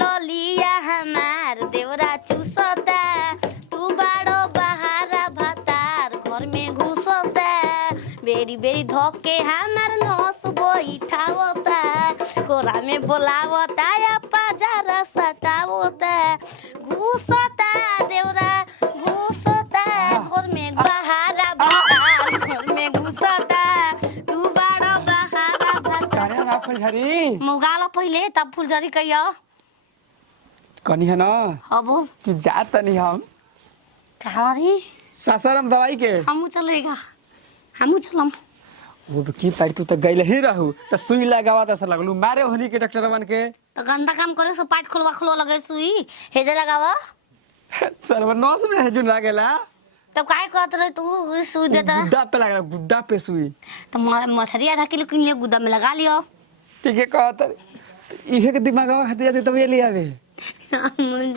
लोलिया हमार देवरा चूसता तू बाड़ो बहारा भतार घर में घुसता बेरी बेरी धोके हमार नस बैठावता कोरा में बोलावता या पाजारा सटावता घुसता देवरा घुसता घर में बहारा भतार घर में घुसता तू बाड़ो बहारा भतार फुलझरी मुगालो पहिले तब फुलझरी कहियो कनी है ना अब कि जात नहीं हम कहाँ रे सासाराम दवाई के हमू चलेगा हमू चलम वो की पाई तू तो गइल ही रहू तो सुई लगावा त लगलू मारे होनी के डॉक्टर बन के तो गंदा काम करे सो पाइट खोलवा लगे सुई हेजे लगावा सर्वनाश में है जो लागेला तब काहे कहत रे तू सुई देता गुद्दा पे लागेला गुद्दा पे सुई तो मछरी आधा किलो किन लियो गुदा में लगा लियो ठीक है कहत इहे के दिमागवा खातिर जाते तब ये ले आवे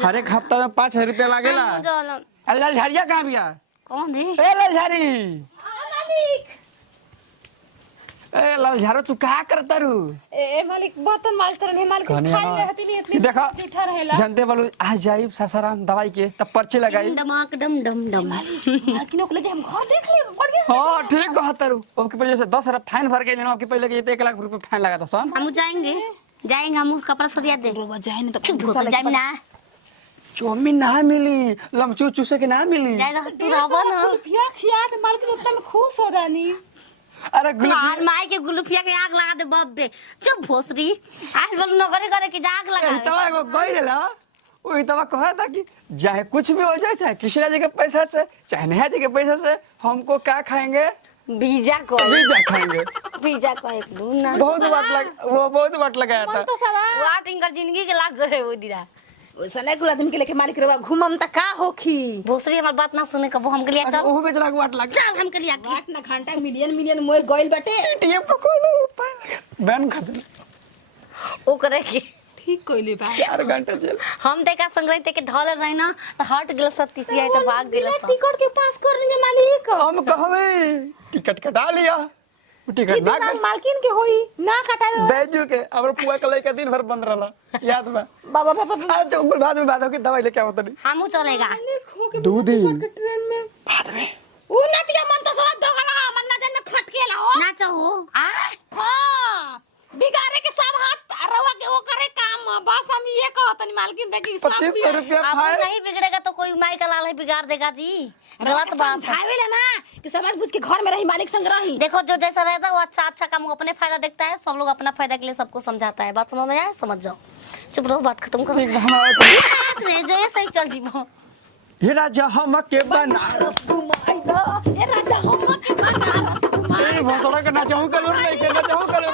हर एक हफ्ता में 5000 रुपया लागेला अरे लाल झाड़िया कहां बिया कौन रे ए लाल झाड़ी ए लाल झाड़ो तू का करता रू ए मालिक बर्तन मास्टर ने मालिक खाई रहती नहीं इतनी देखा जूठा रहेला जानते बोलो आ जाई सासाराम दवाई के तब पर्ची लगाई डमाक डम डम डम मालकिन को लेके हम घर देख ले बढ़िया हां ठीक कहता रू ओके पहले से 10,000 फाइन भर के लेना ओके पहले के 1 लाख रुपए फाइन लगा था सन हम जाएंगे हम कपड़ा सरिया दे रोबा जाए नहीं तो चुप हो जाए ना चौमिन ना मिली लमचू चूसे के ना मिली जाए तू रहबो ना रुपया खिया तो मालकिन उतना में खुश हो जानी अरे हार माई के गुलफिया के आग लगा दे बब्बे चुप भोसरी आज बोल नौकरी करे कि आग लगा तवा एगो गई रहला ओई तवा कहा था कि चाहे कुछ भी हो जाए चाहे कृष्णा जी के पैसा से चाहे नेहा जी के पैसा से हमको क्या खाएंगे बीजा को पिज्जा खाएंगे पिज्जा को एक दू ना बहुत वाट लगाया था तो सवा वाट इनकर जिंदगी के लाग गए वो दिरा सने गुला दिन के लेके मालिक रवा घुमम त का होखी भोसरी हमर बात ना सुने कबो हम के लिए चल ओहू बेचला के वाट लग चल हम के लिए आठ ना घंटा मिलियन मोर गइल बाटे टीए पकोड़ा पाए लगा बैन खत्म ओ करे की ठीक कइले बा 4 घंटा चल हम देखा संग्रह के ढल रही ना तो हट गेल सब तीसी आई तो भाग गेल सब टिकट के पास कर लेंगे मालिक हम कहवे टिकट कटा लिया टिकट ना ना मालकिन के होई ना कटा बैजू के हमर पुआ कलई का दिन भर बंद रहला याद बा बाबा आज तो बाद में बात हो के दवाई लेके आवत नहीं हमू चलेगा दो दिन ट्रेन में बाद में उ नतिया मन तो सब दोगला मन ना जन खटकेला हो ना चाहो आ हां बिगाड़े के सब हाथ रवा के वो करे काम बस हम ये कहतनी मालकिन देखी 2500 रुपया अब फाइन नहीं बिगड़ेगा तो कोई माई का लाल है बिगाड़ देगा जी गलत बात है समझावेला ना कि समझ बुझ के घर में रही मालिक संग रही देखो जो जैसा रहता है वो अच्छा काम वो अपने फायदा देखता है सब लोग अपना फायदा के लिए सबको समझाता है बात समझ में आया समझ जाओ चुप रहो बात खत्म करो ठीक बना रे जो ये सही चल जीवो हे राजा हम के बनारस घुमाई दो ए राजा हम के बनारस घुमाई ए भोसड़ा के नाचहु कलो नहीं के नाचहु कलो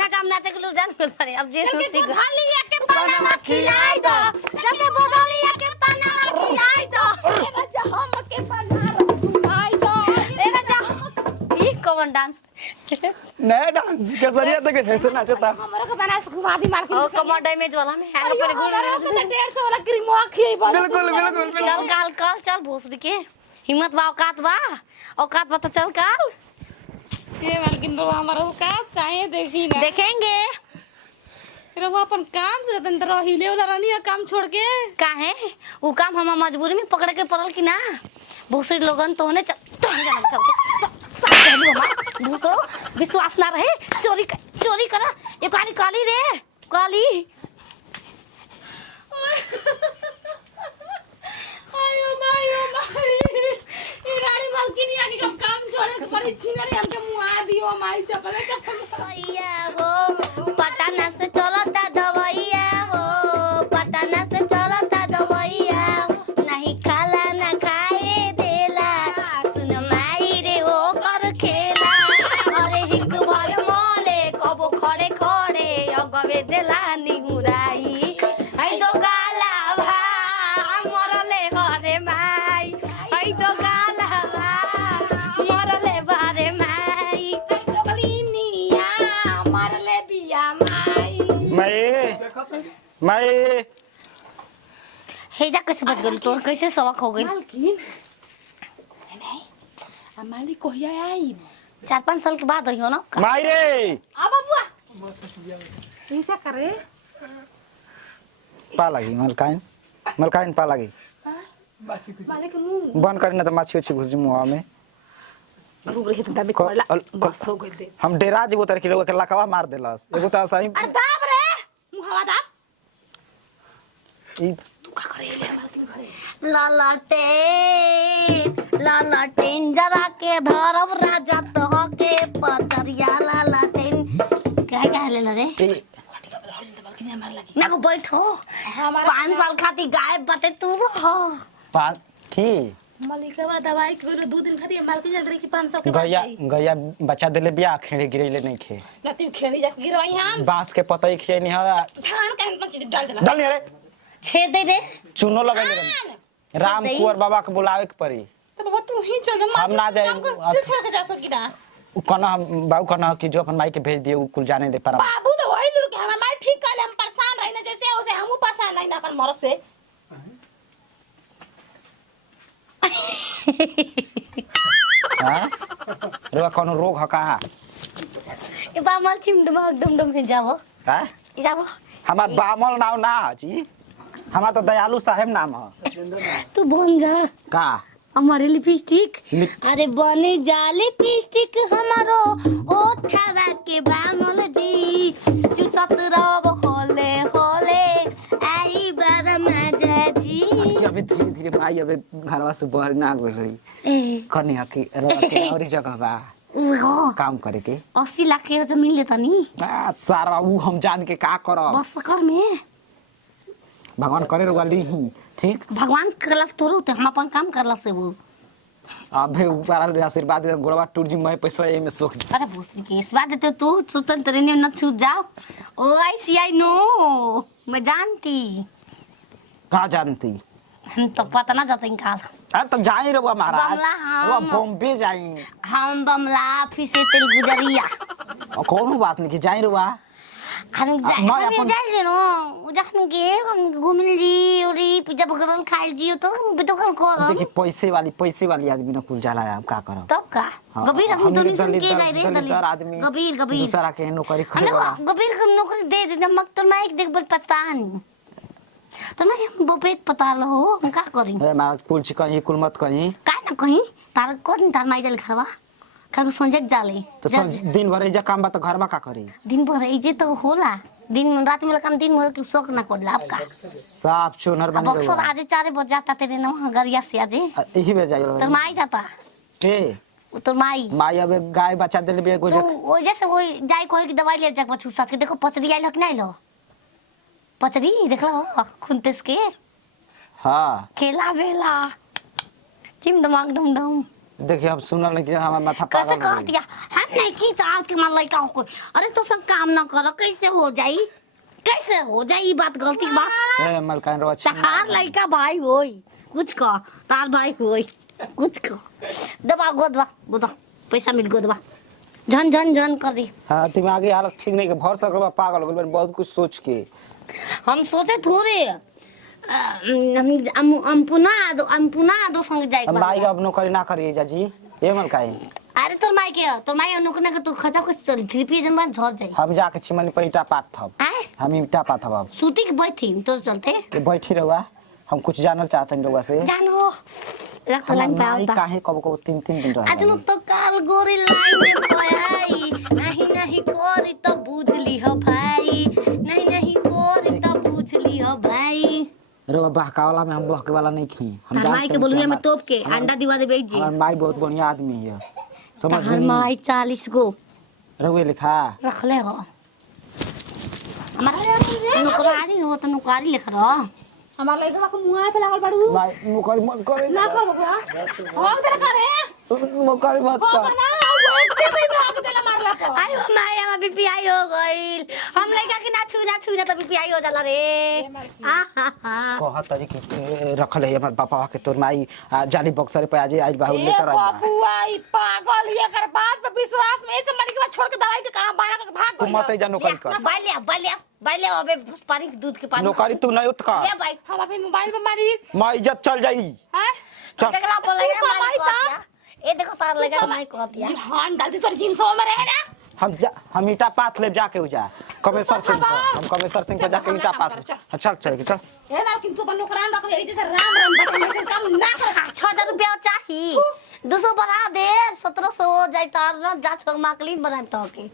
ना काम नाचे के लोग जान पड़े अब जे के सीख गोधलिया के पाना खिलाई दो जब बोदलिया के पाना खिलाई दो ए राजा हम के बनारस घुमाई दो ए राजा ई कौन डांस नया डांस के सरिया तक ऐसे नाचता हमरा के बनारस घुमा दी मालकिन ओ कमर डैमेज वाला में हैंग पर गुड़ 150 वाला क्रीम खिए बिल्कुल चल काल चल भोसड़ी के हिम्मत बा औकात बा तो चल काल ये मालकिन रो हमारा का काहे देखी ना देखेंगे रे वो अपन काम से तन तरह हिले वाला रहनी है काम छोड़ के काहे वो काम हम मजबूरी में पकड़ के पड़ल कि ना भोसड़ी लोगन तो ने भूसड़ो विश्वास ना रहे चोरी करा ये काली रे काली आयो माई ई रानी मालकिन यानी कब काम छोड़े के बड़ी छिनरी हमके मुआ दियो माई चपले भैया हो पटना से चलता दवैया हो पटना से चलता दवैया नहीं खाला ना खाए देला सुन माई रे ओ कर खेला अरे हिक भर मोले कबो खड़े अगवे देला निहुराई आई तो गाला भा मरले हरे माई आई तो गाला भा मरले बारे माई आई तो गलीनिया मरले बिया माई मैं हेजा कैसे बच गई तोर कैसे सवक हो गई मालकिन नहीं आ मालिक कहिया आई 4-5 साल के बाद हो ना माई रे आ बबुआ ऐसा करे पा लगी मलकाइन पा लगी माने के मुंह बंद करी ना तो माछी उछी घुस मुंह में रुक रही तंदा में पड़ला बस हो गइल दे हम डेरा जीवो तर किलो के लकवा मार देलस एगो त सही अरे दाब रे मुंहवा दाब ई तू का करे ले मालकिन घरे लालटेन जरा के धरब राजा तो के पचरिया लालटेन क्या लेना रे ना को बैठो हमारा 5 साल खाती गायब बाटे तू रहो पान की मलिकवा दवाई के 2 दिन खाती मालकिन जल रही कि 500 के गया बच्चा देले बिया खेड़े गिरैले नहीं खे ना तू खेली जा गिरवाई हम बांस के पतई खे नहीं हरा धान का हम चीज डाल देला डाल रे छेद दे रे चूनो लगैले राम कुंवर बाबा के बुलावे के पड़ी तो बाबा तू ही चल जा हम ना जाए छोड़ के जा सकी ना कना बाबू कना कि जो अपन माई के भेज दिए उ कुल जाने दे पारा बाबू तो वही लुर के हमार ठीक कर ले हम परेशान रही ना जैसे उसे हमहू परेशान नहीं ना अपन मरद से हां रे कोनो रोग ह का ए बामल चिमडमा डम के जाओ हां जाओ हमार बामल नाम ना जी हमार तो दयालु साहेब नाम ह तू बन जा का हमारे लिपस्टिक अरे बने जा लिपस्टिक हमारो ओठवा के बामल जी जो सतरव होले होले आई बार मजा जी अबे धीरे धीरे माई अबे घरवा से बाहर ना गई रही कनी हकी के और जगह बा काम करे के 80 लाख के जमीन लेता नी सारा उ हम जान के का करब बस कर में भगवान करे वाली ठीक भगवान करला तोरो ते हम अपन काम करला से वो अबे ऊपर आशीर्वाद दे गोड़वा टूट जी मैं पैसा ए में सोख अरे भोसरी के इस बात देते तू स्वतंत्र ने न छूट जाओ ओ आई सी आई नो मैं जानती का जानती हम तो पता ना जाते काल अरे तो जाई रे महाराज बमला वो हम बॉम्बे जाई हम बमला फिर से तेल गुजरिया कोनो बात नहीं कि जाई रे हम जाए नो उजहन के हम घूमिल जी ओरी पिज्जा बर्गर खाइल जी तो दुकान करम देखी पैसे वाली आदमी न कुल जाला हम का करब तब का गबीर आदमी तो नहीं सुन के जाए रे दलित आदमी गबीर दूसरा के नौकरी हम गबीर को नौकरी दे दे मग तो मैं देख बड़ पता नहीं तो मैं हम बोपेट पता लो हम का करी ए मार कुल चिकन ये कुल मत कहीं का ना कहीं तार कोन तार माई जल खरवा कब संजक जाले तो दिन भर जा काम बा तो घर में का करी दिन भर जे तो होला दिन रात में काम दिन भर के शौक ना कर लाभ का साफ चोनर बन अब अक्सर आज 4 बजे जाता तेरे ना गरिया से आज यही में जाई तोर माई जाता के तोर माई अबे गाय बच्चा देले बे तो वो जैसे वो जाई कोई की दवाई ले जा पछू साथ के देखो पचरी आई लक नहीं लो पचरी देख लो खुनतेस के हां खेला बेला चिम दमाग डम डम देखिए अब सुनल नहीं कि हमार माथा कैसे पागल कह हो दिया हम नहीं की चाह के मन लइका हो अरे तो सब काम ना करो कैसे हो जाई बात गलती बात ए मलकान रो तार लइका भाई होई कुछ कह तार भाई होई कुछ कह दबा गोदवा पैसा मिल गोदवा झन कर दी हां दिमागी हालत ठीक नहीं के भर सकबा पागल हो गइल बहुत कुछ सोच के हम सोचे थोड़े हम पुनः दो संग जाए माई अब नौकरी ना करी जाजी ए मलकाई अरे तोर माई नौकरी ना कर तू खचा कुछ चल 3 जन बाद झड़ जाए हम जाके चिमनी पर ईटा पात थब आए हम ईटा पात थब अब सूती के बैठी तो चलते के बैठी रहुआ हम कुछ जानल चाहते हैं रहुआ से जानो रख लाइन पे माई आता काहे कब 3 दिन रह आज नु तो काल गोरी लाइन में पयाई नहीं कोरी तो बुझ ली हो भाई नहीं कोरी तो बुझ ली हो भाई रहुआ बहकावाला में हम बहके वाला नहीं खी हम माई के बोलुया में तोप के अंडा दिवा दे बेच जी हमार माई बहुत बढ़िया आदमी है समझ हर गई माई 40 गो रहुए लिखा रख ले हो हमारा नौकरानी हो तो नौकरी लिख रहा हमार लइका को मुंह पे लागल बाड़ू माई नौकरी मत करे ना कर बबुआ हम तेरा करे नौकरी मत हो कर ना वो एकते में भाग देला मारला को आयो माया में बीपीआई हो गइल हम लइका के ना छुई ना तो बीपीआई हो जाला रे कहा तरी के रखल है हमर पापा के तोर माई जाली बक्सर पे आज आई बाहु लेकर आई बबुआ ई पागल ये कर बात पे विश्वास में ऐसे मरी के बाद छोड़ के दवाई के कहां बाहर के भाग तू मत जा नौकरी कर बाय ले अबे पानी दूध के पानी नौकरी तू नहीं उठ का ले भाई हम अपने मोबाइल पे मारी मां इज्जत चल जाई हैं चल देखला बोले तू माई कमाई कहतिया ए देखो तार लगा माई कहतिया ये हां डाल दी तोर जींस में रहे ना हम ईटा पाथ ले जाके उजा कमेसर सिंह को हम कमेसर सिंह को जाके ईटा पाथ चल चल चल ए मालकिन तू अपन नौकरान रख ले जैसे राम राम बटन में से काम ना कर 6000 रुपया चाहिए 200 बढ़ा दे 1700 हो जाए तार ना जा छोड़ माकली बना तो के